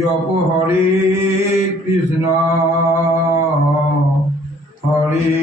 জপ হরে কৃষ্ণ হরে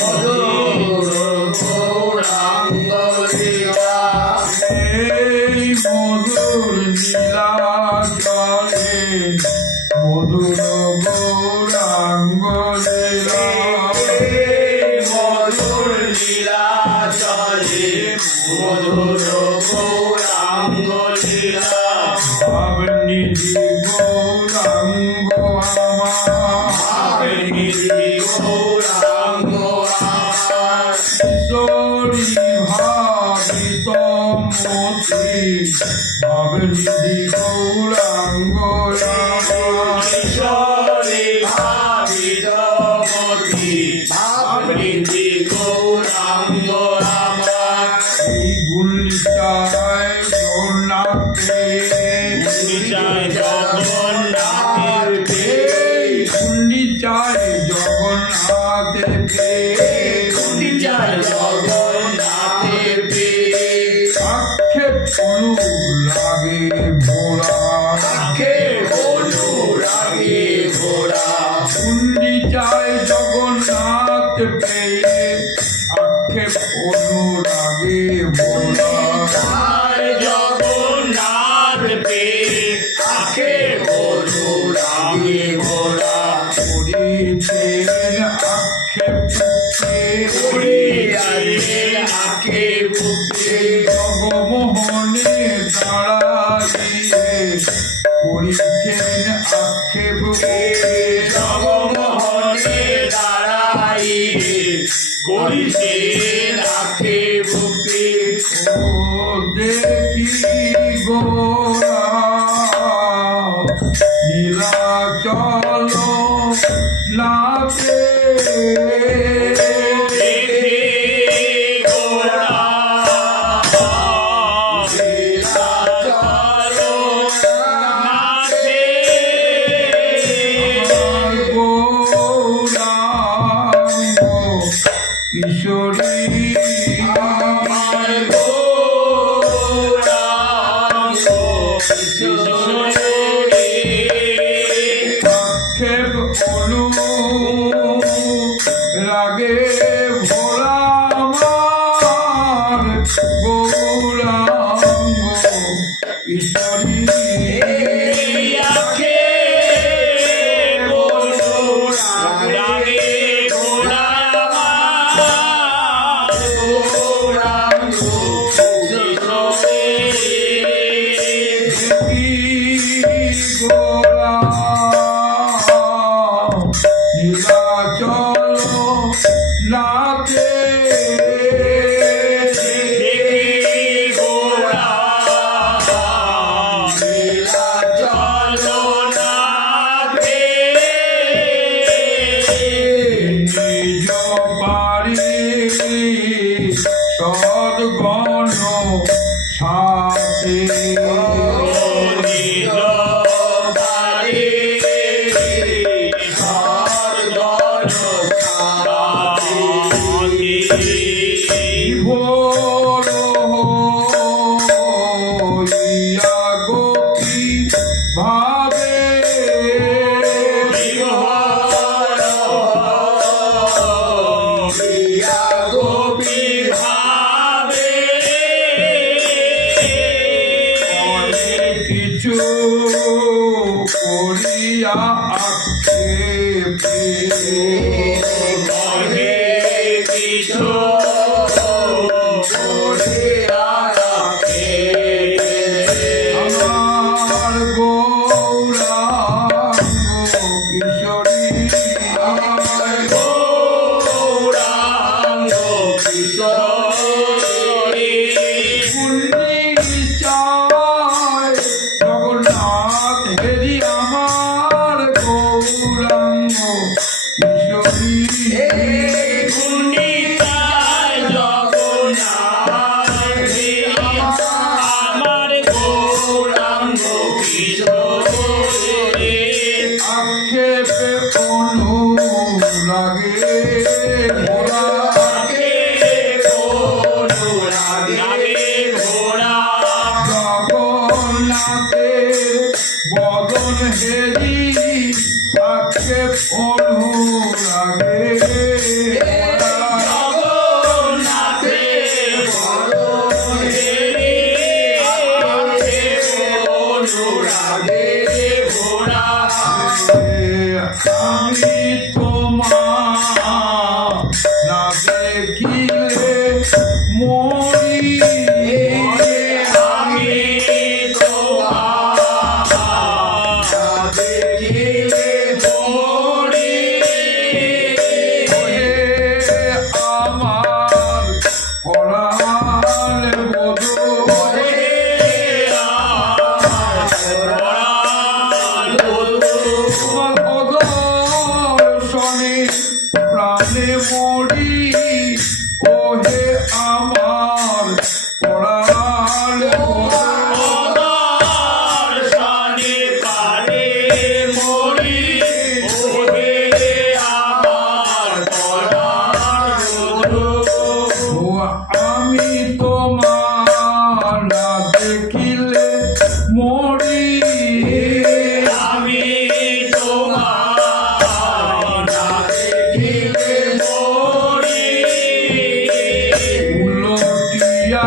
মধুর গৌরাঙ্গ লীলা এই মধুর লীলা চলে মধুর গৌরাঙ্গ লীলা মধুর লীলা চলে মধুর গৌরাঙ্গ লীলা ভাবনিধি গৌরাঙ্গ আমার ভাবনিধি গৌরাঙ্গ আমার কিশোরী ভাবিত মতি ভাবনিধি গৌরাঙ্গ আমার কিশোরী ভাবিত মতি ভাবনিধি গৌরাঙ্গ আমার এই গুলিচায় জগন্নাথে জয় জগন্নাথের এই গুলিচায় জগন্নাথে জয় জগন্নাথের আক্ষেপ অনু লাগে ভোলা কে বলু রাগে ঘোড়া গুলিচায় জগন্নাথ পেয়ে আক্ষেপ অনু লাগে ভোলা জয় জগন্নাথ পে আখে বলু রাগে ঘোড়া করিছেন আক্ষেপ উড়িয়াছেন আখে বুকে জগমোহনে দাঁড়াইয়ে করিছেন আক্ষেপ জগমোহনে দাঁড়াইয়ে করিছেন আখে বুকে ও দেখি গোরা নীলাচল নাচে দেখে ঘোড়া লীলা চলো নাচে আমার গৌরাঙ্গ কিশোরী আমার গৌরাঙ্গ কিশোরী আক্ষেপ অনু লাগে ভোলা আমার গৌরাঙ্গ ঈশ্বরী আখে বলু রাগে ঘোড়া আমার গৌরাঙ্গ কিশোরী গোরা নীলাচল নাচে ঘোড়া লীলা চলো নাচে নিজ বাড়ি সদ্গণ সাথে নিজ বাড়ি সর্বণ সাথী ভোর হইয়া গোপী ভাবে গোপী ভাবে অনেক কিছু করিয়া আক্ষেপে কহে কিছু করিয়া রাখে আমার গৌরাঙ্গ কিশোরী আমার গৌরাঙ্গ কিশোরী গুলিচায় জগন্নাথ হেরি আমার গৌরাঙ্গ কিশোরী গুন্ডিচায় দেখিলে মরি আমি তোমার দেখিলে মরি ওহে আমার পরাণ বধূ তোমার অদর্শনে প্রাণে মরি ওহে আমার পরাণ বধূ ও আমি তোমার না দেখিলে মরি উলটিয়া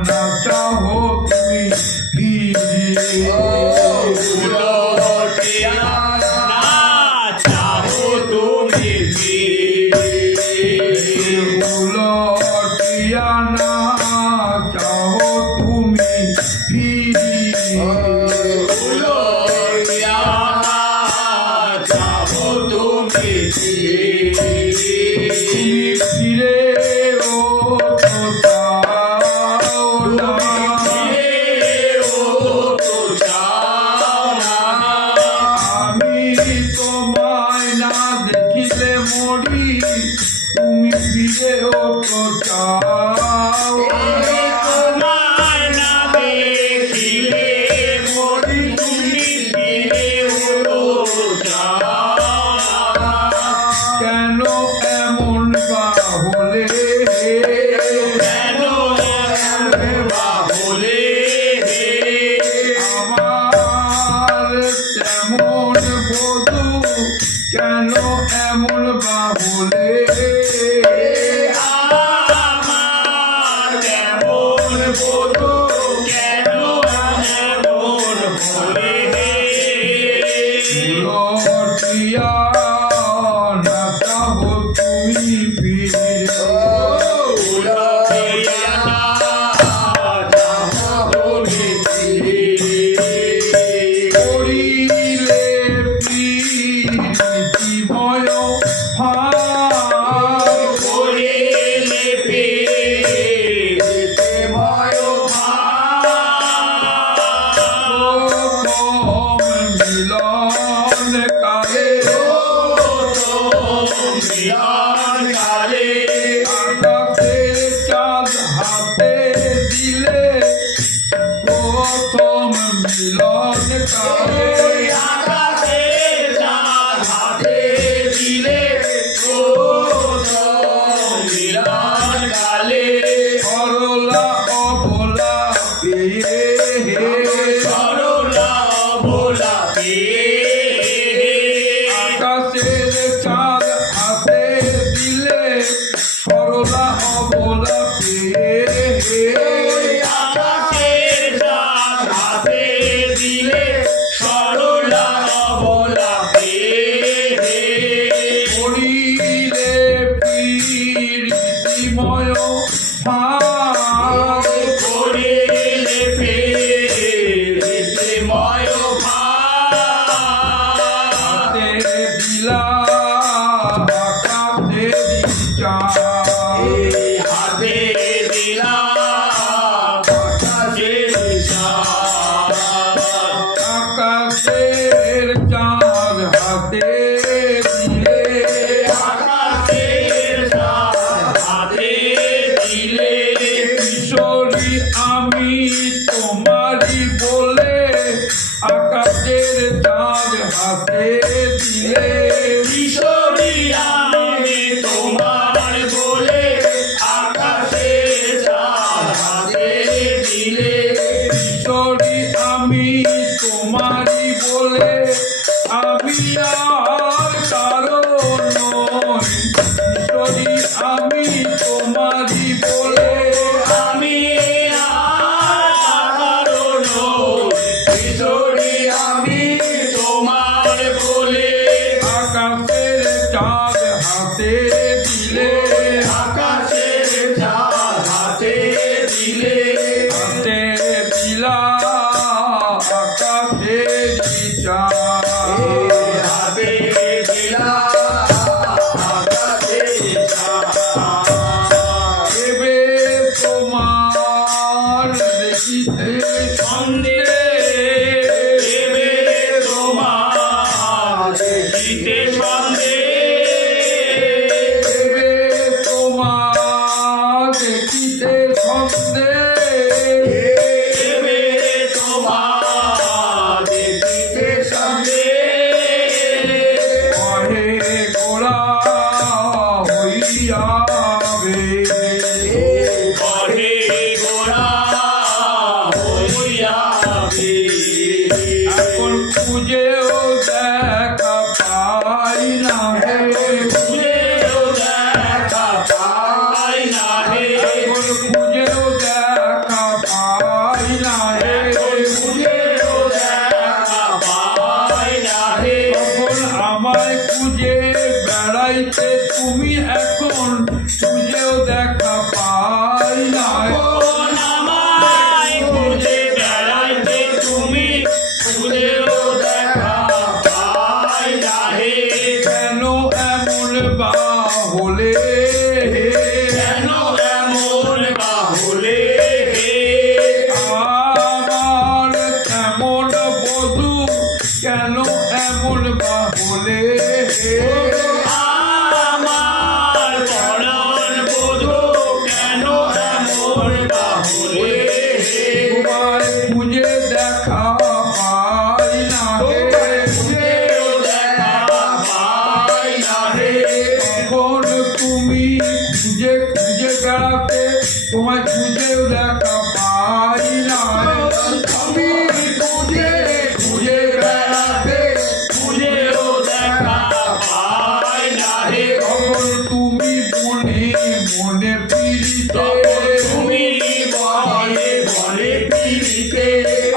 না চাহো তুমি ফিরে উলটিয়া না চাহো তুমি ফিরে তুমি ফিরে ও তো চাও না আমি তোমায় না দেখিলে মরি তুমি ফিরে ও তো চাও কেন এমন বা হলে আমার তেমন বধূ কেন এমন বা হলে লটিয়া না চাহো তুমি ফিরে করিলে প্রীতিময় মিলন কালে আকাশের চাঁদ হাতে দিলে প্রথম মিলন কালে সরলা অবলা পেয়ে আকাশের চাঁদ হাতে দিলে সরলা অবলা পেয়ে করিলে প্রীতিময় হাতে দিলা আকাশের চাঁদ আকাশের চাঁদ হাতে দিলে কিশোরী আমি তোমারই বলে আকাশের চাঁদ হাতে দিলে কিশোরী আমি তোমারই বলে আমি আর কারো নই কিশোরী আমি তোমারই বলে আকাশের চাঁদ হাতে দিলে হইয়াবে। কহে গোরা হইয়াবে। এখন খুঁজেও দেখা পাই না হে, খুঁজেও দেখা পাই না হে। এখন খুঁজেও দেখা পাই না হে। খুঁজেও দেখা পাই না হে। তখন আমায় খুঁজে বেড়াইতে তুমি, এখন খুঁজেও দেখা পাই না হে। কোন আমায় খুঁজে বেড়াইতে তুমি, খুঁজেও দেখা পাই না হে। কেন এমন বা হলে, কেন এমন বা হলে হে? আমার তেমন বধূ কেন এমন বা হলে, আমার পরাণ বধূ কেন এমন বা হলে হে? তোমায় খুঁজে দেখা পাই না হে। খুঁজেও দেখা পাই না হে। তখন তুমি খুঁজে খুঁজে বেড়াতে, তোমায় খুঁজেও দেখা পাই না হে। তুমি খুঁজে খুঁজে বেড়াতে, খুঁজেও দেখা পাই না হে। তখন তুমি মনে মনে পিড়িতে, তুমি বলে বলে পিড়িতে,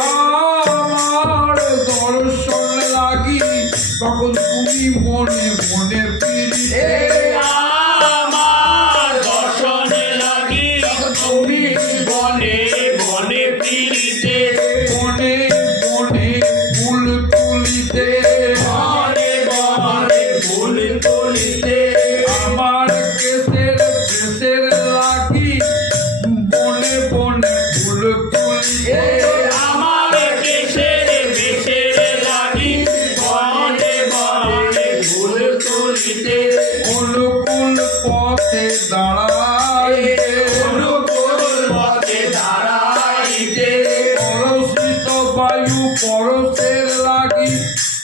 আমার দর্শন লাগি, তখন তুমি মনে মনে পিড়িতে, আমার দর্শনে লাগি তুমি বনে বনে পিড়িতে, মনে মনে ফুল তুলিতে, বনে বনে ফুল তুলিতে, আমার কেসের কেসের লাগি, বনে বনে ফুল তুলিতে, আমার কেশের বেশের লাগি বনে বনে ফুল তুলিতে, অনুকূল পথে দাঁড়াইতে, অনুকূল পথে দাঁড়াইতে, পরশিত বায়ু পরশের লাগি,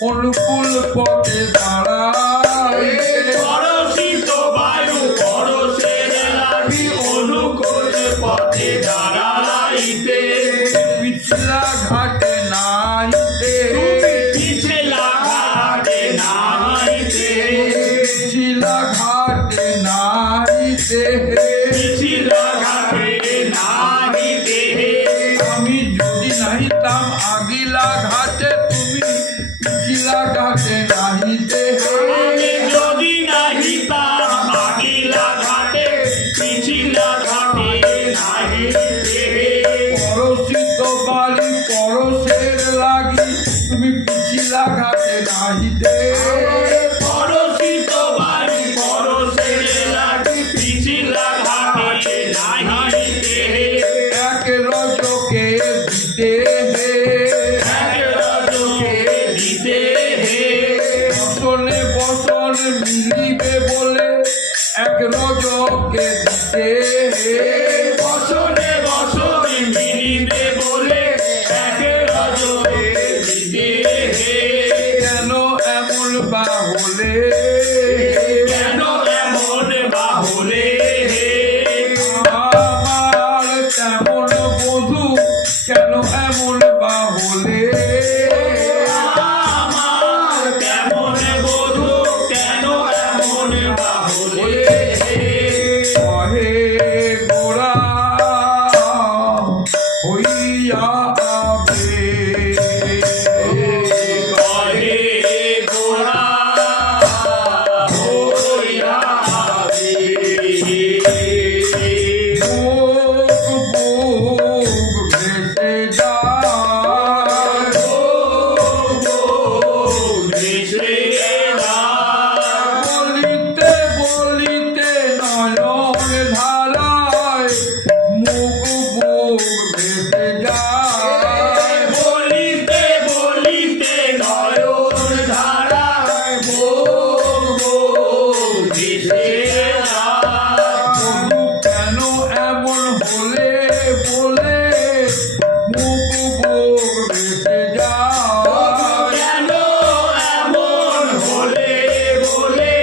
অনুকূল পথে দাঁড়াইতে, পরশিত বায়ু পরশের লাগি অনুকূল পথে দাঁড়াইতে, পিছলা ঘাটে নাইতে, পিছলা ঘাটে নাইতে, পিছলা ঘাটে নাইতে, পিছলা ঘাটে নাইতে, আমি যদি নাহিতাম আগিলা ঘাটে, তুমি পিছলা ঘাটে নাহিতে, আমি যদি নাহিতাম আগিলা ঘাটে, পিছলা ঘাটে নাহিতে, পরশিত বাড়ি পরশের লাগি, তুমি পিছলা ঘাটে নাহিতে, পরশিত বাড়ি পরশের লাগি পিছলা ঘাটে নাহিতে, এক রজকে দিতে হে, এক রজকে দিতে হে, বসনে বসন মিলিবে বলে, এক রজকে দিতে হে, বসনে বসনে মিলিবে বলে এক রজকে দিতে হে। কেন এমন বা হলে, কেন এমন বা হলে হে? আমার তেমন বধূ কেন এমন বা হলে, আমার কেমন বধূ কেন এমন বা হলে হে? কহে গোরা হইয়াবে। কহে গোরা হইয়াবে। বুক বুক ভেসে যায়, দেশে বলিতে বলিতে নয়ন ধারায়, মুখ বুক ভেসে যায়, বলিতে বলিতে নয়ন ধারায় দেশে বধূ কেন এমন হলে বলে, মুখ বুক ভেসে যায়, কেন এমন হলে বলে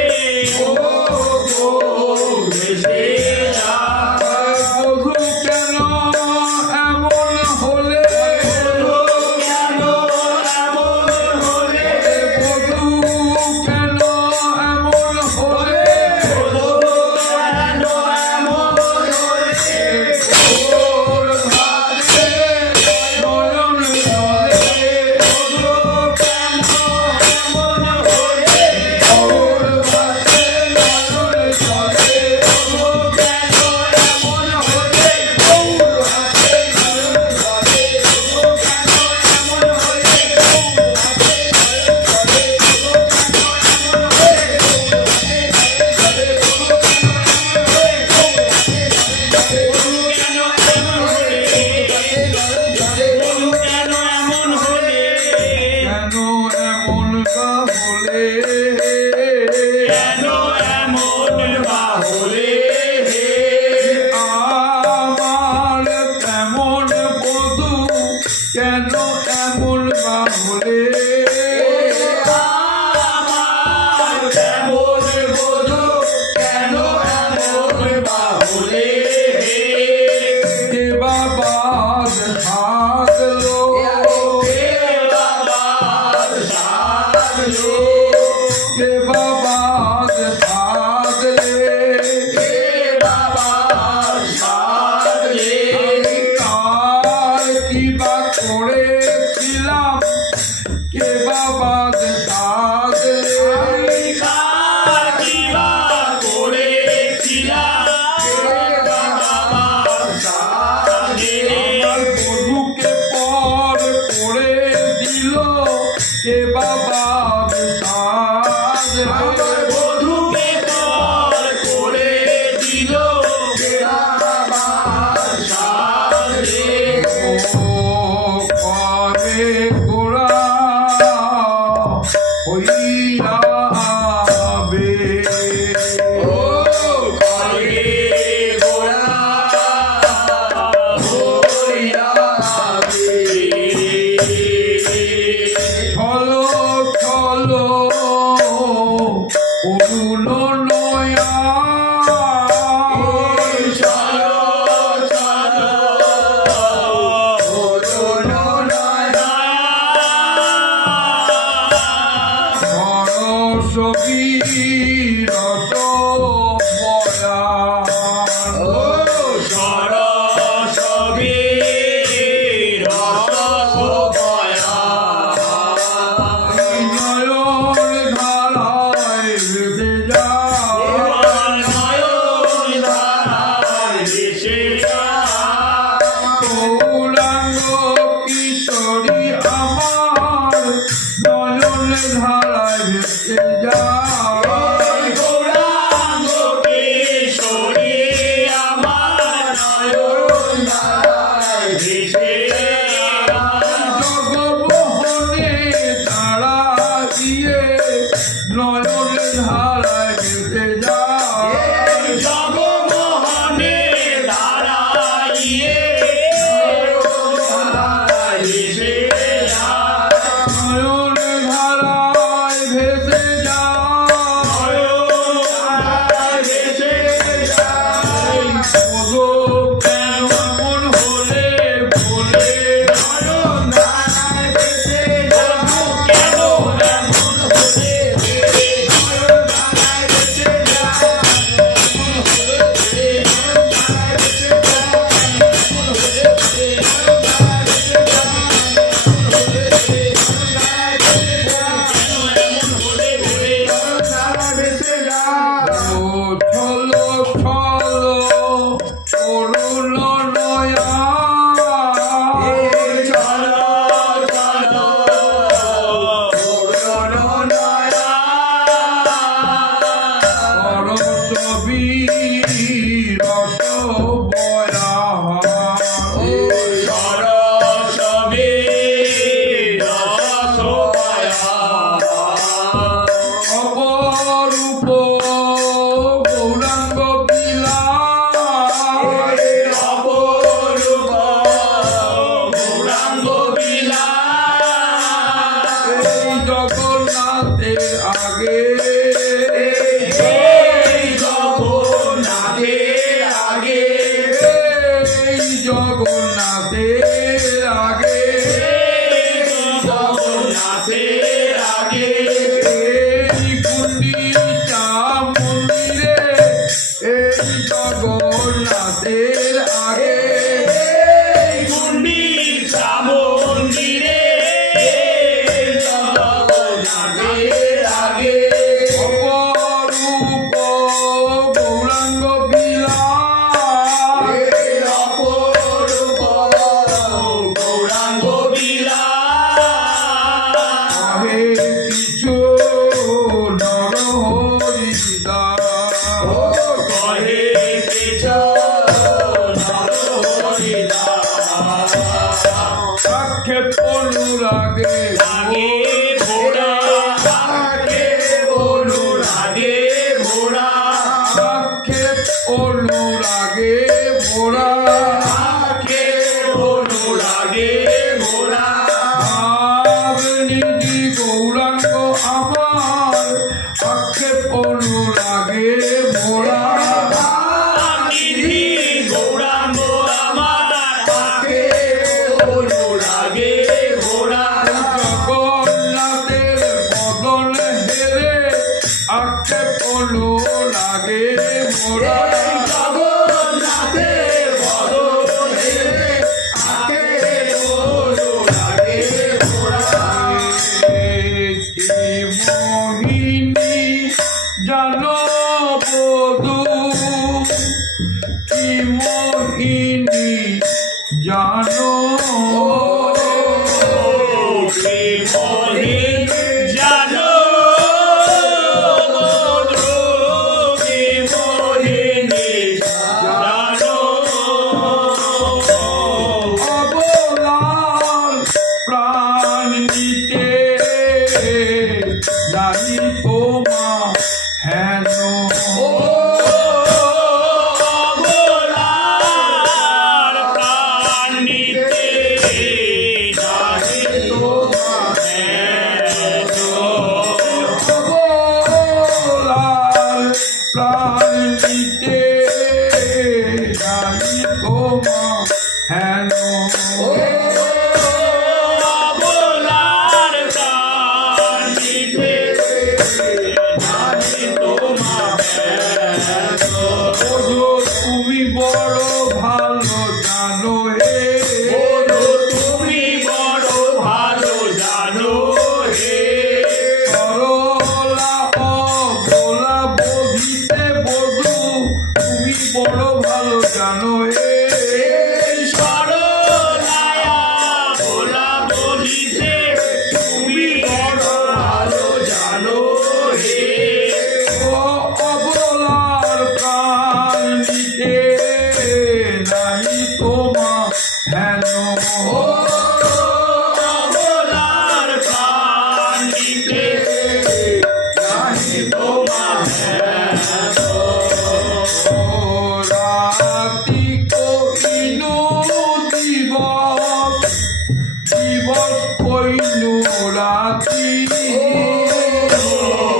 জগন্নাথের আগে গুন্ডিচা মন্দিরে জগন্নাথের আগে অপরূপ গৌরাঙ্গ বিলাস অপরূপ গৌরাঙ্গ বিলাস আহে কিছু নর হরিদাস কহে কিছু নরহরিদাস আক্ষেপ অনুরাগে আগে ঘোড়া আগে বলুন আগে ঘোড়া আক্ষেপ অনুরাগে ভোরা আগে বলুন আগে ঘোড়া নিধি গৌরাঙ্গ আমার আক্ষেপ অনুরাগে ভোরা নিধি গৌরাঙ্গ আমার আগে বলুন আগে ঘোড়া জগন্নাথের বদন হেরে আক্ষেপ অনুরাগে ভোরা জগন্নাথের বদনে আগে বলুন আগে ঘোড়া কি মোহিনী জানো বধূ কি মোহিনী জানো অবলাল প্রাণ নিতে জানি তোমা হেন অবলাল প্রাণ নিতে জানি তোমা হেন ওগো তুমি বড় ভালো জানো হে তুমি বড় ভালো জানো হে সরলা অবলা বধিতে বধূ তুমি বড় ভালো জানো হে সরলায়া ভোলা বলিতে তুমি বড় ভালো জানো হে ও অবলার প্রাণ নিতে নাই তোমা হেন অবলার প্রাণ নিতে নাহি তোমার ও রাতি কইনু দিবস দিবস কইনু রাতি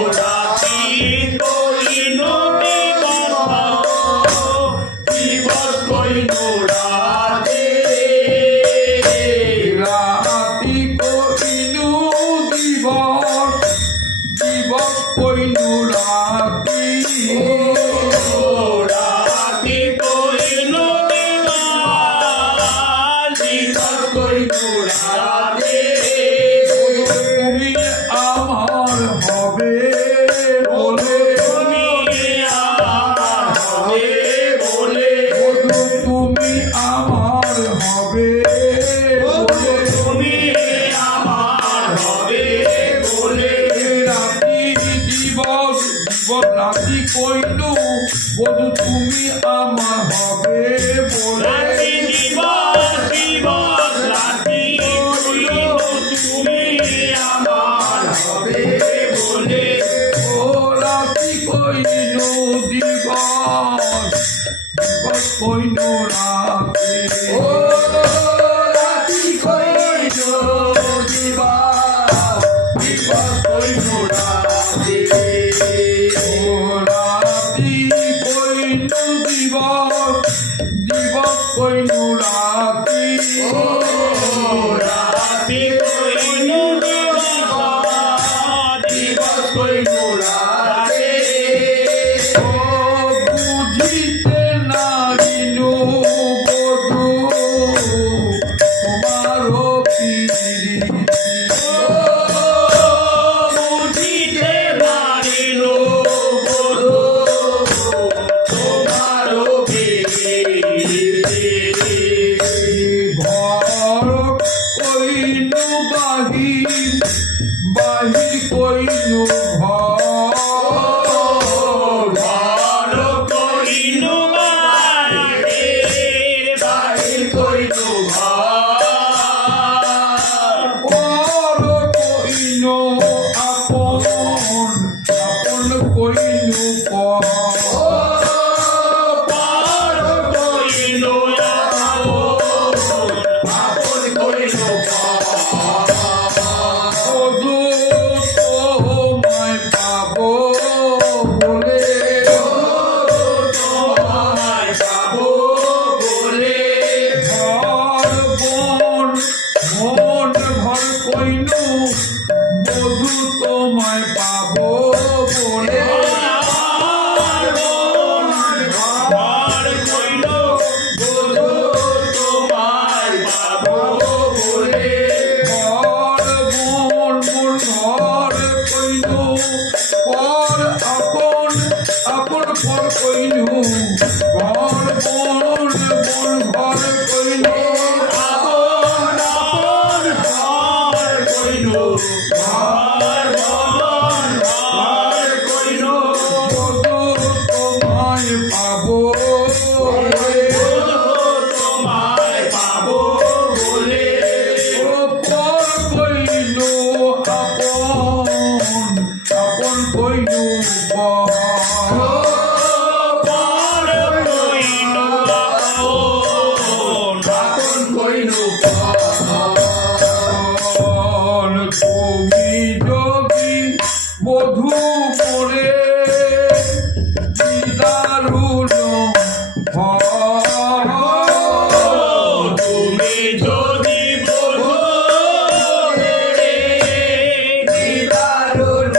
রাতি কইনো দিবস কইনো রাতে রাতি কইনু দিবস দিবস কইনু রাতি রাতি কইনো দিবস কইনো রাতে তুমি আমার হবে বলে তুমি আমার হবে বলে তুমি আমার হবে বলে তুমি আমার হবে বলে রাতি দিবস দিবস রাতি কইনু বধু তুমি আমার হবে বলে রাতি দিবস দিবস রাতি কইনো তুমি আমার হবে বলে ও রাতি কইনু দিবস দিবস কইনু রাতি ও রাতি কইনো দিবস দিবস কইনো রাতি ও রাতি কইনু দিবস দিবস কইনু রাতি ও রাতি কইনো দিবস কইনো রাতি ও বুঝিতে ঘর কইনু বাহির বাহির কইনু ঘর পর কইনু আপন আপন কইনু পর বধূ তোমায় পাবো বলে ঘর বন মন ঘর কইনু বধূ তোমায় পাবো বলে ঘর বন মন ঘর কইনু পর আপন আপন পর কইনু ঘর বন বন ঘর কইনু বধূ তোমায় পাবো ও পর কইনু আপন আপন কইনু পর তুমি যদি বধূ পরে দারুণ তুমি যদি বধূ দারুণ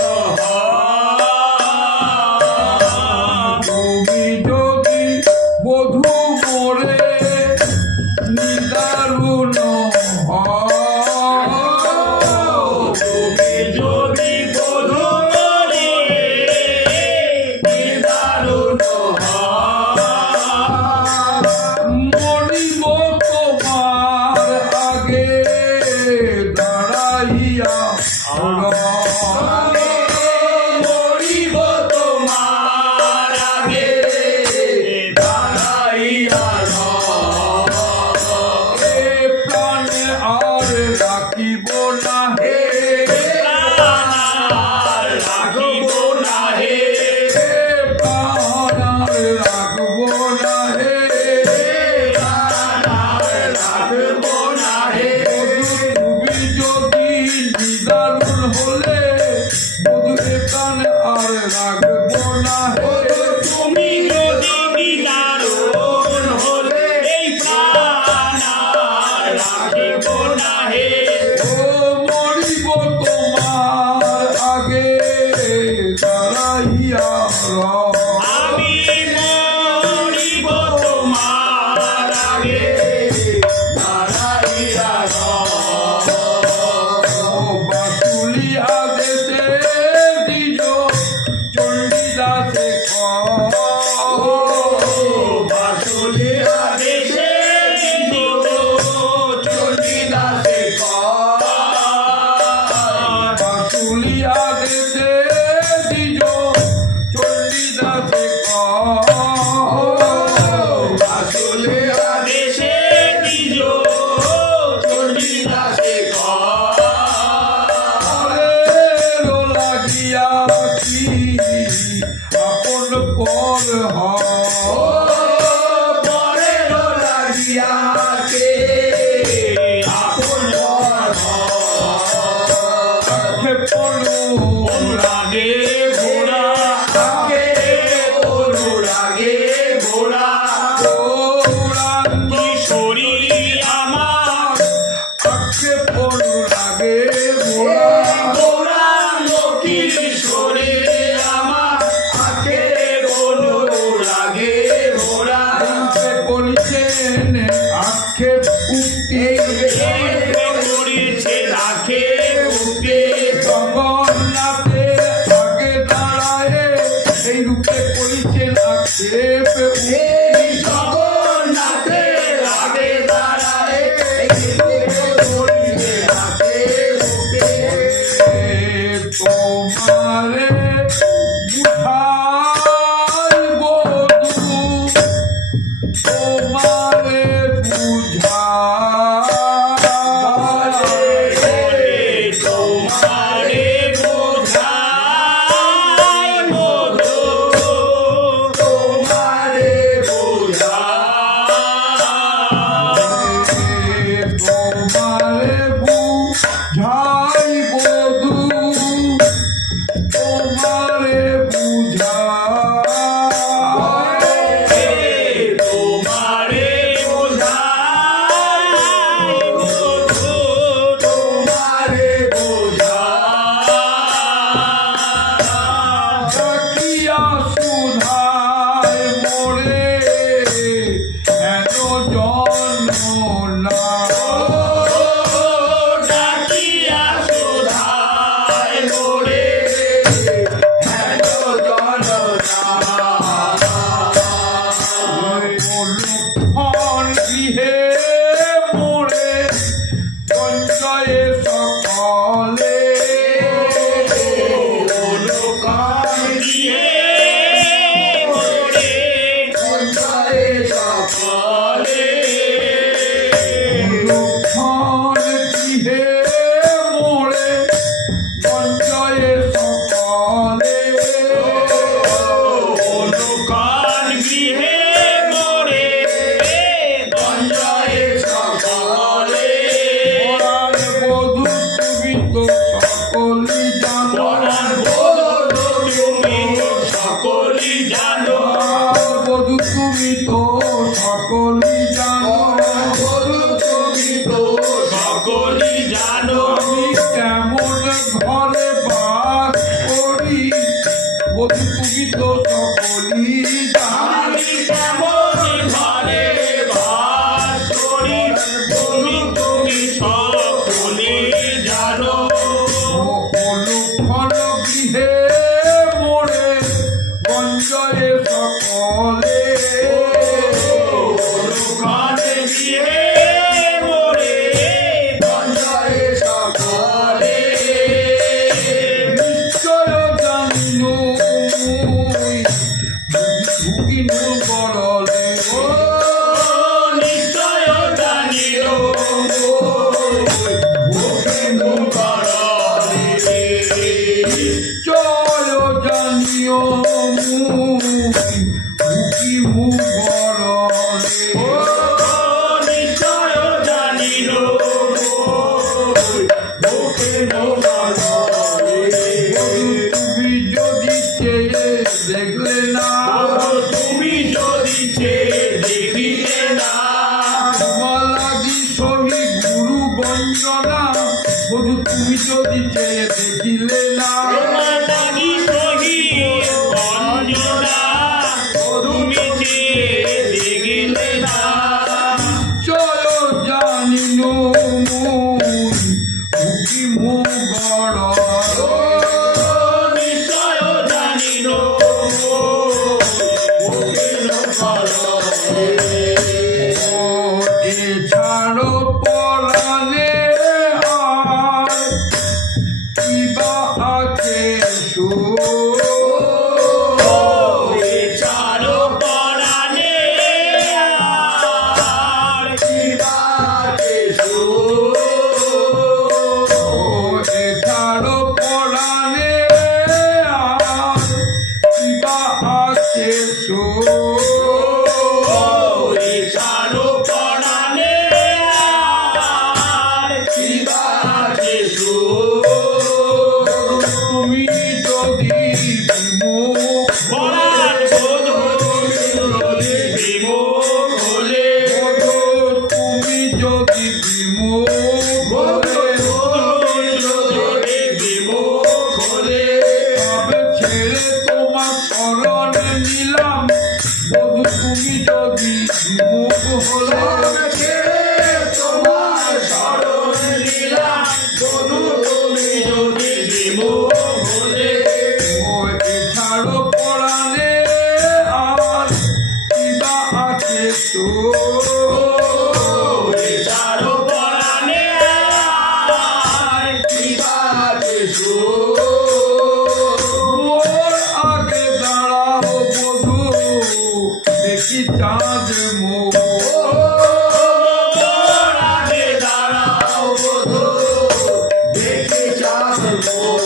তুমি যদি বধূ পরে নিদারুণ তুমি যদি বধূ দারুণ মরিব তোমার আগে দাঁড়াইয়া মরিব তোমার আগে দাঁড়াইয়া এ প্রাণে আর রাখিব না হে রাখিব না হে এ প্রাণ আর রাখব না হে রাখব না হে তুমি যদি নিদারুণ হলে বধূ প্রাণ আর রাখব না হে তুমি যদি দারুণ হলে এই প্রাণ আর রাখিব না হে ও মরিব তোমার আগে দাঁড়াইয়া আমি মরিব তোমার আগে দাঁড়াইয়া বাসুলি আদেশে দিজ চণ্ডীদাসে বাসুলি আদেশে চণ্ডীদাসে বাসুলি আদেশে দিজ চণ্ডীদাসে বাসুলি আদেশে তোমারে বুঝাই তোমারে বোঝাই মধু তোমারে বোঝাই তোমারে বুঝাই বধু তোমারে বুঝাই তোমারে বোঝাই মধু তোমারে বোঝাই ডাকিয়া সুধায় মোরে এত জন্মনা ডাকিয়া সুধায় মোরে এত লক্ষণ গৃহে মোরে সঞ্চয়ে সকলে লোকান দিয়ে মোরে সঞ্চয়ে সকলে লক্ষণ গৃহে মোরে সঞ্চয়ে সকলে লোকান গৃহে মোরে সঞ্চয়ে সকলে পরাণ বধূ তুমি তো সকলই জানো পরাণ বধূ তুমি সকলই জানো পরাণ বধূ তুমি তো সকলই জানো বধূ তুমি তো সকলই জানো আমি কেমন ঘরে বাস করি বধূ তুমি তো সকলই জানো আমি কেমন ঘরে বাস করি তুমি সকলই জানো লক্ষণ গৃহে মোরে গঞ্জয়ে সকলে লোকানে গৃহে মোরে সঞ্চয়ে সকলে নিশ্চয় জানিনু মুই ঢুকিনু গরলে নিশ্চয় জানিল ভূপেন্দু করলে নিশ্চয় জানিও মুই ঢুকিমু গরলে নিশ্চয় জানিল ভূপেন্দু করলে তুমি যদি চেয়ে দেখলে না তুমি যদি চেয়ে দেখিলে না মালাদি সহি গুরু বঞ্জনা বধু তুমি যদি চেয়ে দেখিলে না তোমার লাগি সহি বঞ্জনা তুমি চেয়ে দেখিলে না চয় জানিনু মুই ঢুকিমু গরলে নিশ্চয় জানিল ভূপেন্দু করলে এছাড়ো পরাণে আর কিবা আছে চারো পরাণে আর কিবাকে এছাড়ো পরাণে আর কিবা আছে চারো পরাণে আর কিবাকে তুমি যদি বিমুখ পরাণ বিমুখ হলে তুমি যদি বিমুখ বিমুখ হলে তবে ছেড়ে তোমার শরণে নিলাম বধু তুমি যদি বিমুখ হলে তোমার শরণ লীলা বধূ তুমি যদি বিমুখ হলে এছাড়ো পরাণে আর কিবা আছে চারো পরাণে আর কিবাকে মোর আগে দাঁড়াও বধু দেখি চা চাঁদ মোর আগে দাঁড়াও বধূ দেখি চাঁদ মোর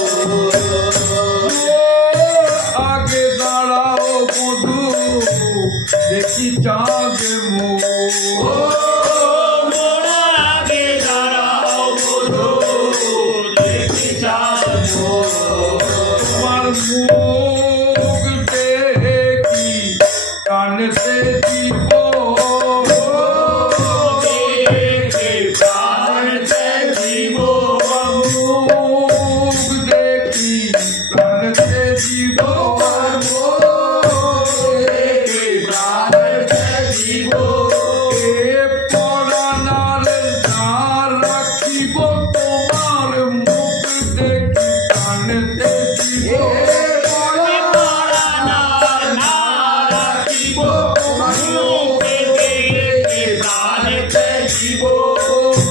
আগে দাঁড়াও বধূ দেখি চাঁদ মোর আগে দাঁড়াও বধূ দেখি চাঁদ মোর তোমার মুখ দেখি কানতে দিব দেখে প্রাণতে জীব মুখ দেখি কানতে দিব দেখে প্রাণতে জীব এ পরাণার দ্বার রাখিব তোমার মুখ দেখি কানতে দিব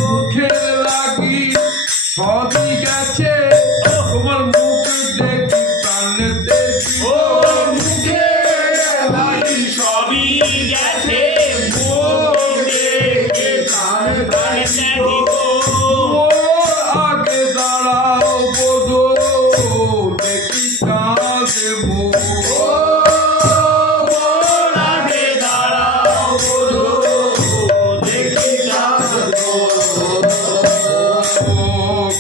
মুখের লাগি সবই গেছে তোমার মুখ দেখি কানতে দিব আগে দাঁড়াও বধূ দেখি চাঁদ মোর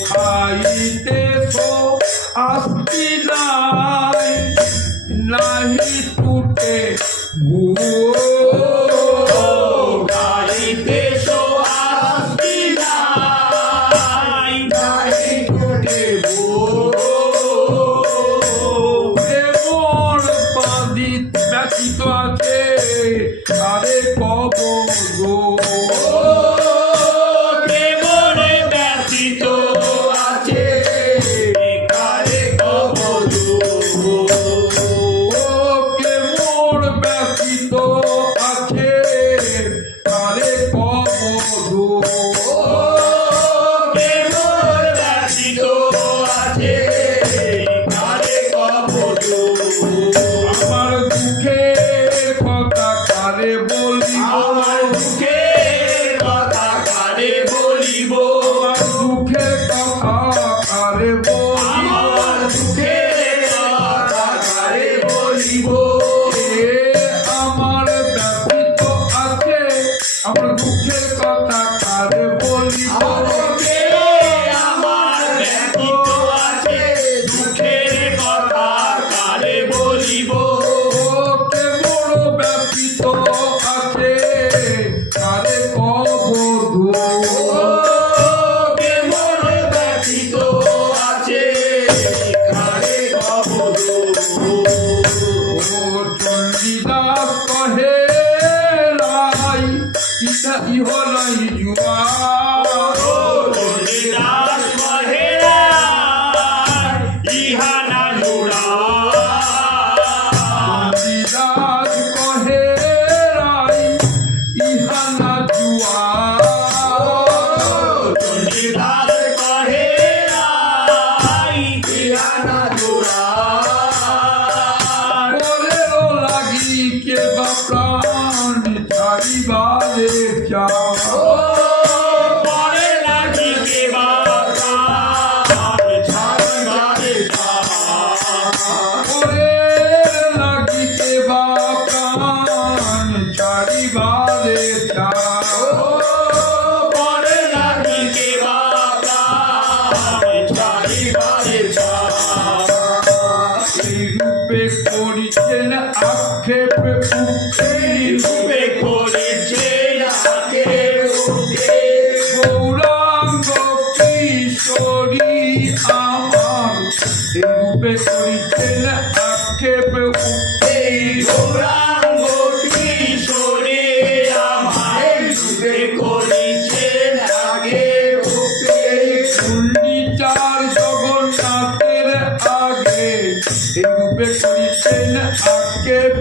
খাইতেছো আস্তি নাই নাহি টুটে মন পাদি ব্যতীত আছে আরে কবর কেমন ব্যতীত আছে আরে কবর আমার দুঃখের কথা কারে বলিব আমার দুঃখের কথা কারে বলিব আমার দুঃখের কথা কারে বলিব আমার দুঃখের কথা কারে বলিব এ আমার ব্যতীত আছে আমার দুঃখের কথা কারে বলিব আলোকে আমার ব্যতীত আছে দুঃখের কথা কারে বলিব ওকে বড় ব্যতীত আছে কারে কবর কে মন ব্যতীত আছে কারে কবর ও চণ্ডীদাস কহে রাই ইহা ইহ নাই জুয়া দাস মহেরা ইহা না জোড়া চণ্ডীদাস কহে রাই ইহা না জুয়া চণ্ডীদাস মহেরা ইহা না জোড়া বলেরও লাগি কে বা প্রাণ ছাড়িবারে চাও পরে লাগি কে বাবা ছাড়বারে ওরে লাগিতে বা প্রাণ ছাড়িবারে চাও পরে লাগি কে বাবা ছাড়িবারে এই রূপে করিছেন আক্ষেপ এই রূপে করেছে আগে রূপে গৌরাঙ্গ কিশোরী আমার এই রূপে করিছেন আক্ষেপ এই গৌরাঙ্গ কিশোরে আমার রূপে করেছে আগে রূপে চার জগন্নাথের আগে এই রূপে করিছেন আক্ষেপ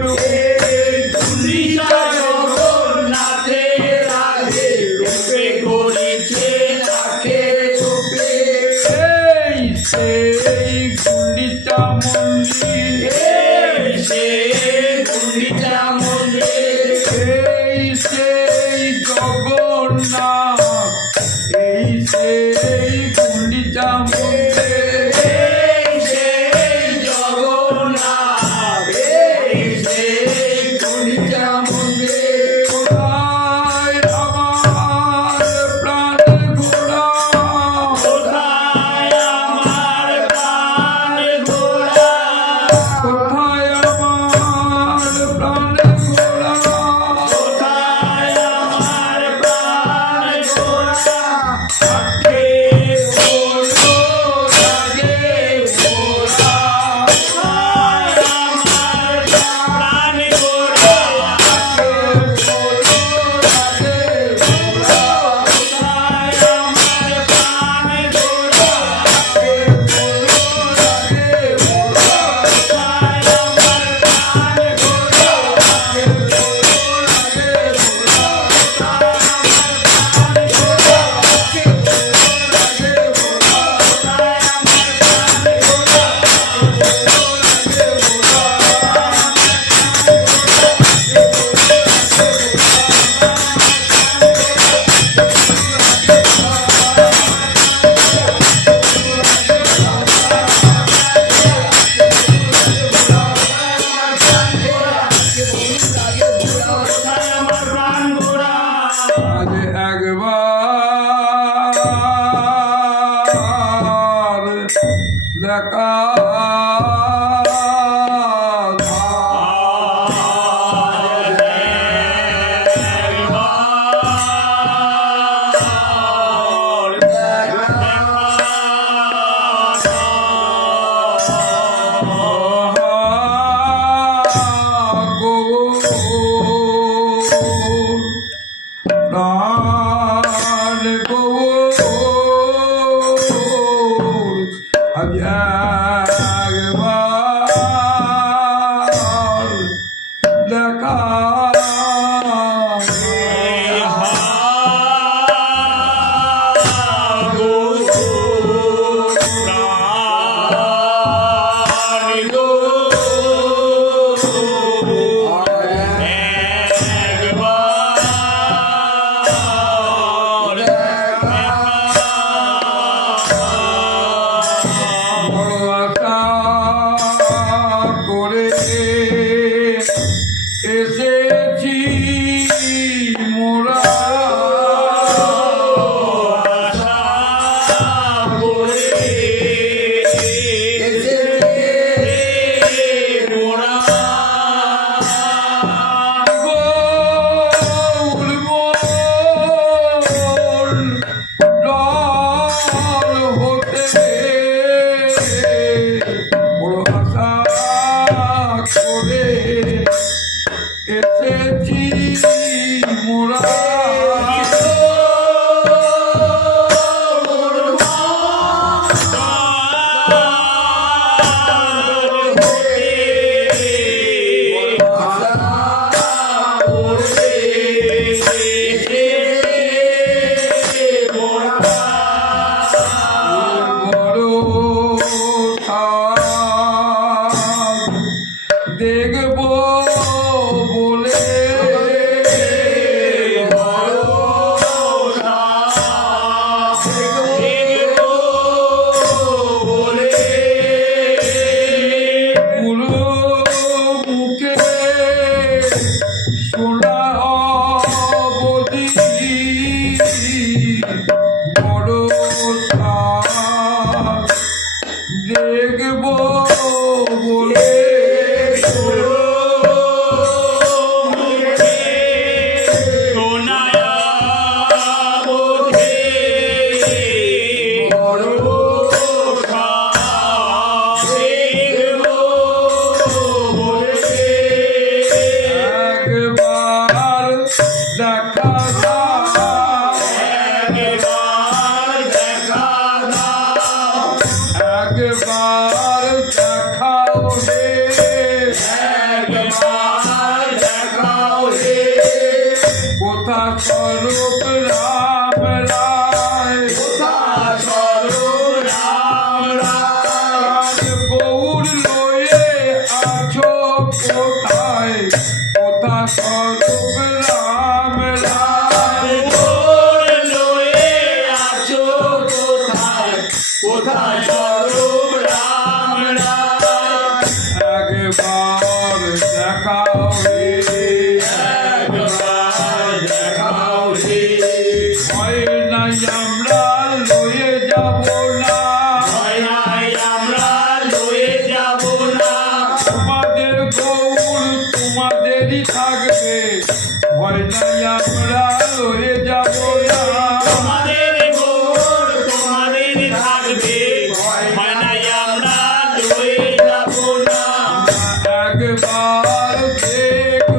জগন্নাথের আগে রূপে করেছে আগে রূপে এই সেই গুন্ডিচা মন্দির সে গুন্ডিচা মন্দির এই দেখা এসেছি মোরা দেখবো বলে পুরো মুখে শোনা অবধি বড় দেখবো বলে একবার দেখাও রে কোথা স্বরূপ রাম রায় গৌর লয়ে আছো কোথায় কোথা স্বরূপ রাম রায় কোথায় স্বরূপ রাম রায় একবার দেখাও রে ভয় নাই আমরা লয়ে যাব না তোমাদের গৌর তোমাদেরই থাকবে ভয় নাই আমরা লয়ে যাব না একবার দেখবো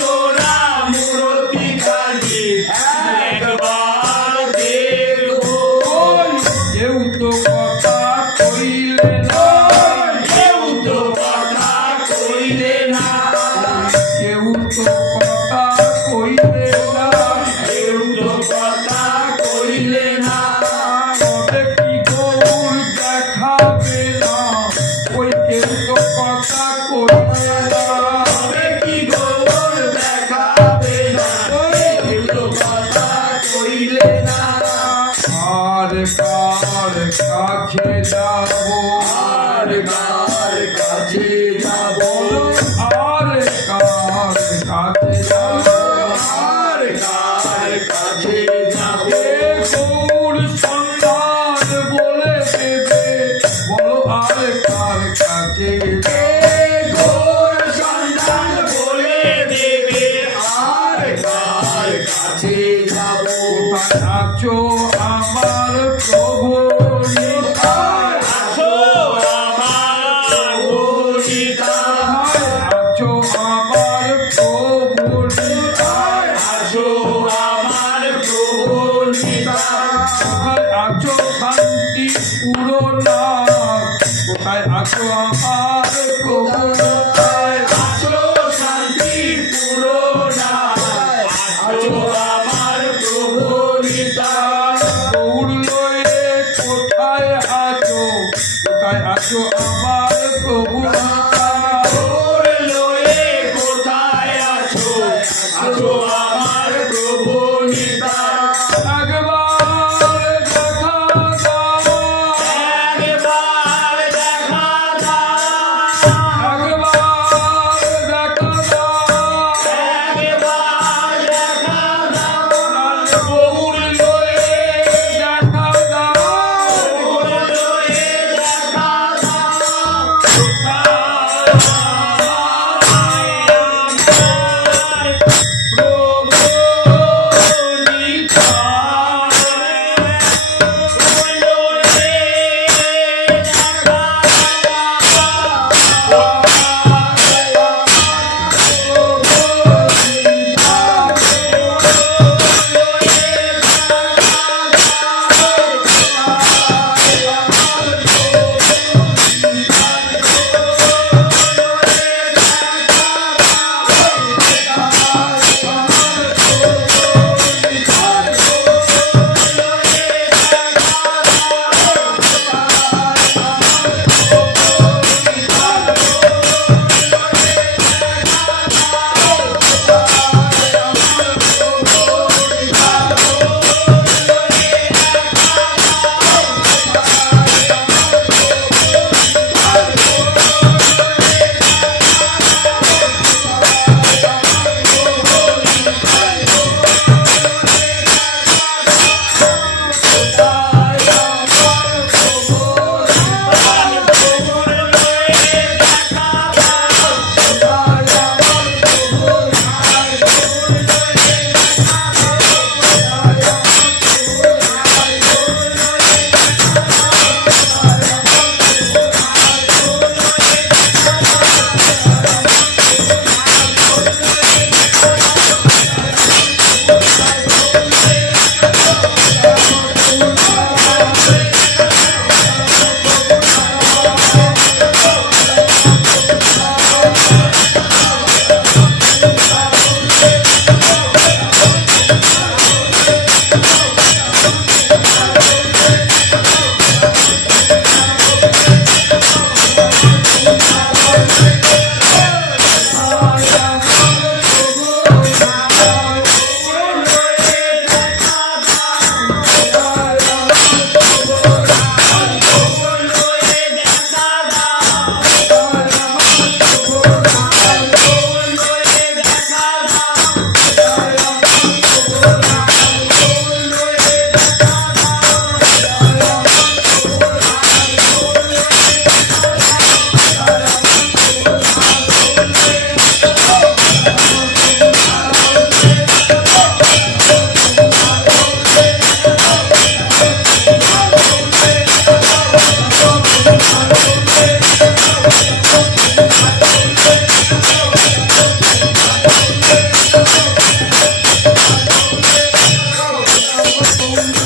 চোরা মূরতি খানি একবার দেখবো কেউ তো কথা কইলে না কেউ তো কথা কইলে না তবে কি গৌর দেখাবে না ওই কেউ তো কথা কইলে না আর কার কাছে যাবো কাছে গৌর সন্তান বলে দেবে বলো আর কার কাছে ঘোর সন্তান বলে দেবে আর কার কাছে যাব কোথায় আছো আমার প্রভু নিতাই আসো আমার গরিতায় আছো আমার প্রভু নিতাই আসো আমার গরিতায় কোথায় আছো শান্তি পুরোনা কোথায় আছো আমার প্রভু নিতাই আসো শান্তি পুরোনায় আসো আমার প্রভু নিতাই গৌর লয়ে কোথায় আছো আমার প্রভু নিতাই ঘোর লয়ে কোথায় আছো আসো আমার প্রভু নিতাই একবার দেখা দাও একবার দেখা দাও একবার দেখা দাও একবার দেখা দাও গৌর লয়ে দেখা দাও ঘোর লয়ে দেখা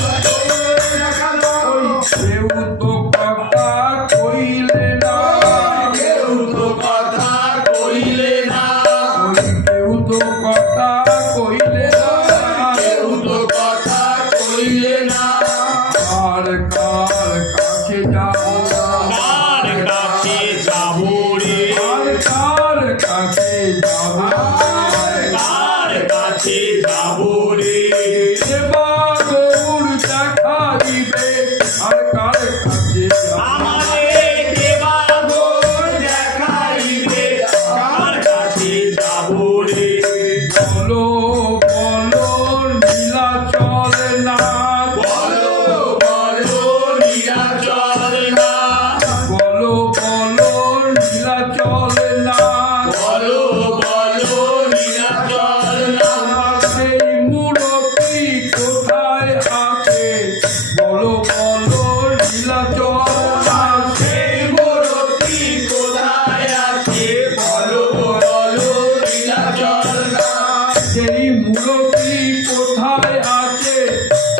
Thank you.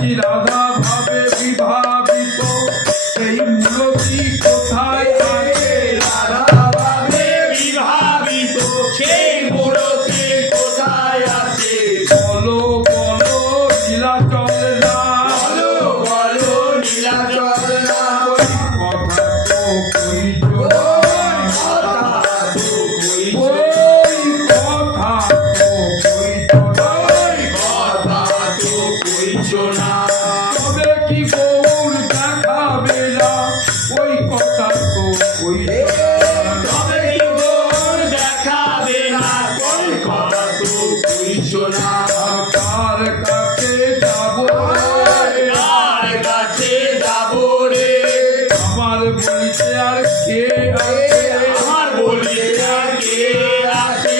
কি রাধা ভাবে বিভাবিত সেই মূলটি কোথায় আছে রাধা ভাবে বিভাবিত সেই মূরতি কোথায় আছে? বলো বলো লীলা চলে না বলো বলো নীলাচল না, কথা তো কইছো ওই কথা তো কইছো, ওই কথা তো কইছো না। ওই কথা তো কইছো না। তবে কি গৌর দেখাবে না ওই কথা তো কইছো না। তবে কি গৌর দেখাবে না, ওই কথা তো কইছো না। কার কাছে যাব কার কাছে যাবো রে? আমার বলতে আর কে আছে আমার বলিতে আর কে আছে?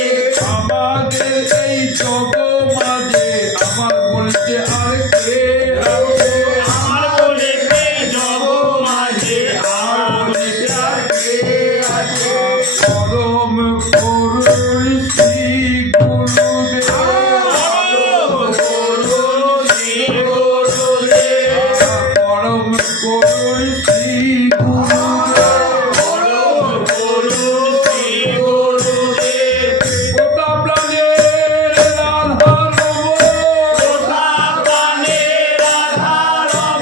আমাদের এই জগ মাঝে আমার বলতে আর কে আছে আমার বলিতে জগ মাঝে আমার বলিতে আর কে আছে? পরম করুণ শ্রী গুরুদেব পরম করুণ শ্রী গুরুদেব ওটা প্রাণের রাধা রব ওটা প্রাণের রাধা রব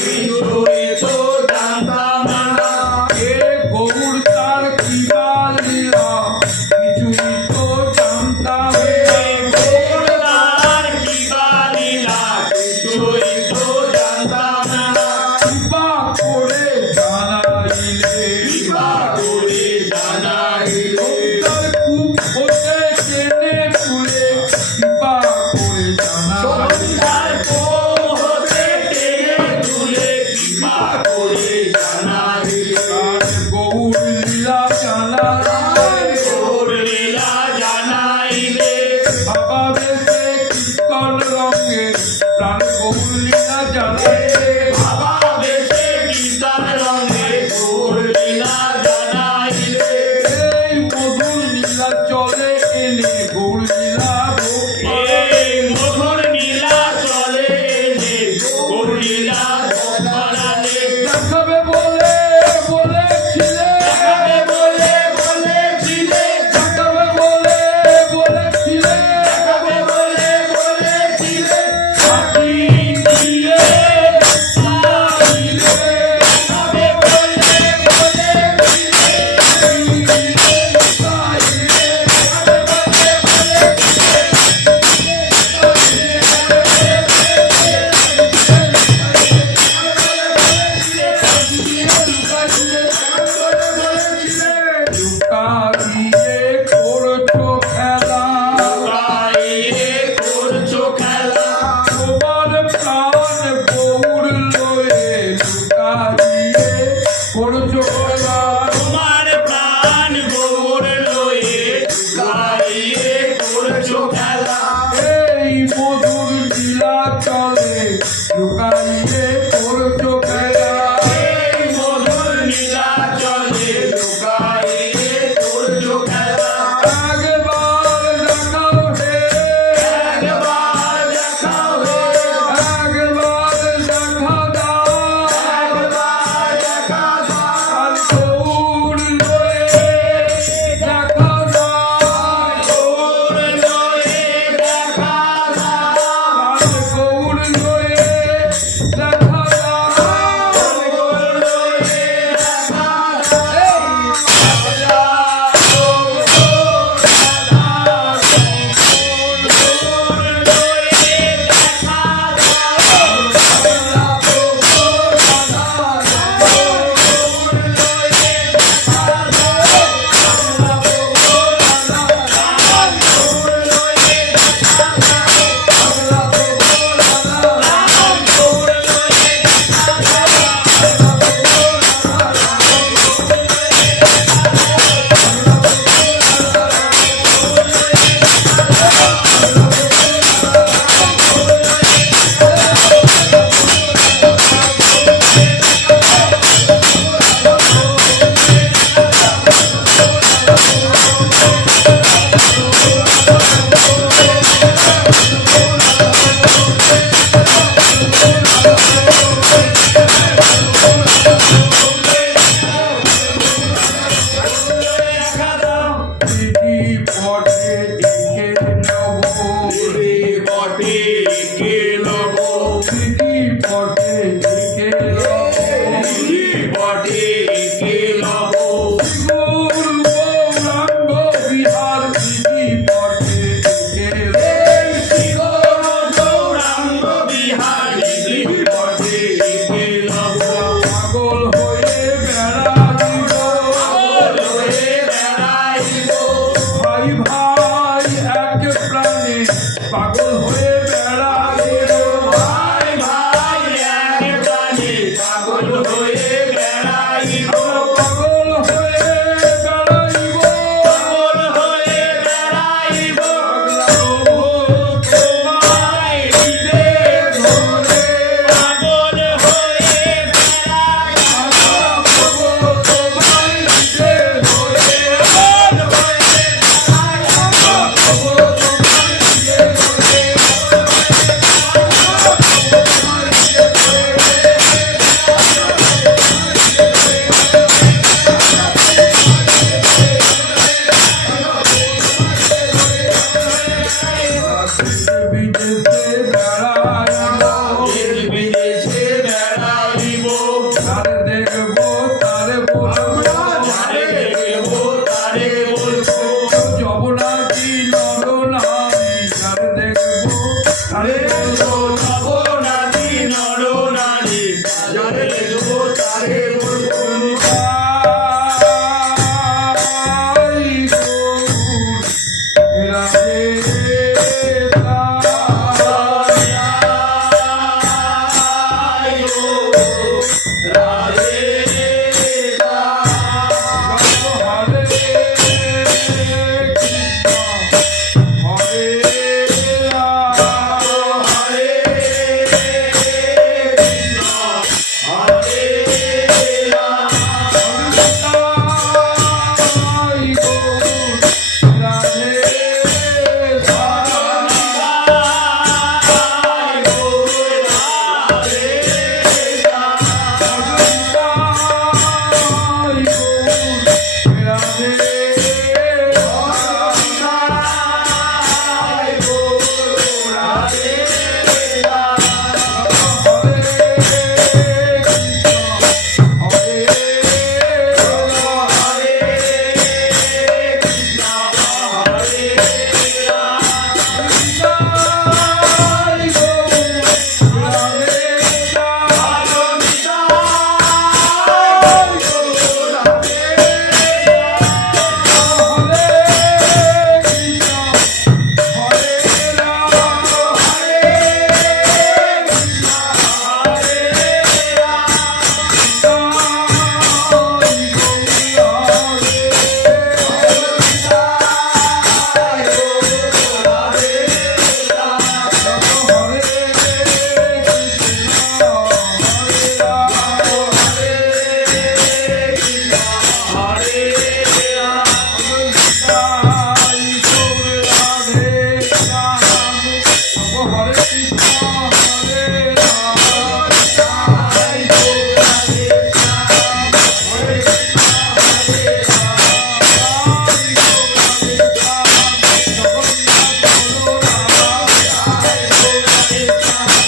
কিছুই তো জানতাম না এ গৌর তার কি লীলা কিছুই তো জানতাম কৃপা করে জানাইলে তার কূপ হতে টেনে তুলে কৃপা করে জানাইলে তার গৌর লীলা জানাইলে বাবা বেশে কীর্তন রঙে প্রাণ গৌর লীলা জানাইলে এই মধুর লীলা চলে এনে গৌর লীলা দেখাবে বলে বলেছিলে দেখাবে বলে বলেছিলে সাথী দিয়ে লুকাইয়ে করছো খেলা তোমার প্রাণ গৌর লয়ে লুকাইয়ে করছো খেলা তোমার প্রাণ গৌর লয়ে গাইয়ে করছো খেলা। এই মধুর লীলা চলে লুকাইয়ে করছো খেলা এই মধুর নীলা চলে লুকাইয়ে করছো খেলা। একবার দেখাও হে একবার দেখাও হে, একবার দেখা দাও একবার দেখা দাও। আর গৌর লয়ে দেখা দাও গৌর লয়ে দেখা দাও। আর গৌর স্মৃতি পটে লিখে বটে কে লব গৌরাঙ্গ বিহার স্মৃতি পটে লিখে গৌরাঙ্গ বিহারী বটে কে লব পাগল হয়ে বেড়াইব হয়ে বেড়াইব ভাই ভাই এক প্রাণে পাগল হয়ে বেড়াইব ভাই ভাই এক প্রাণে পাগল হয়ে বেড়াইব পাগল হয়ে বেড়াইব পাগল হয়ে বেড়াইব তোমায় দিতে ধরে পাগল হয়ে বেড়াইব তোমায় দিতে ধরে পাগল হয়ে বিদেশে বেড়াইব দেশ বিদেশে বেড়াইব তার দেখব তার বলব তারে দেখব তারে বলবো যমুনা কি নরনারী তার দেখব তারে বলব নবনারী নরনারী যারে দেখব তারে বলবো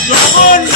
জগন্নাথ